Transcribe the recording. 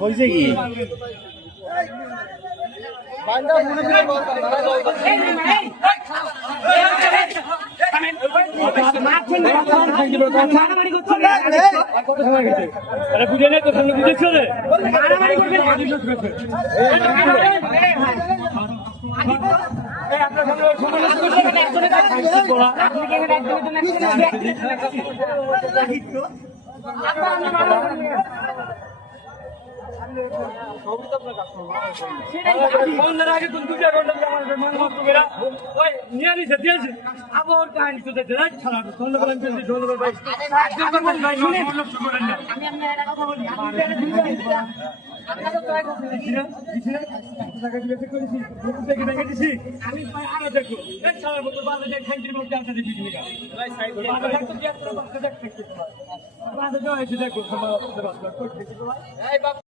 হয়েছে কি বুঝে নেই তো সামনে বুঝেছ রে আগে তুমি দুটা ঘন্টা নিয়ে নিছে দিয়েছে আবার কাহিনী তো দেখতে খারাপ ধন্যবাদ আমি আরো দেখো সারা বছর বাজারে খাইতে মধ্যে আসা দিবি দেখো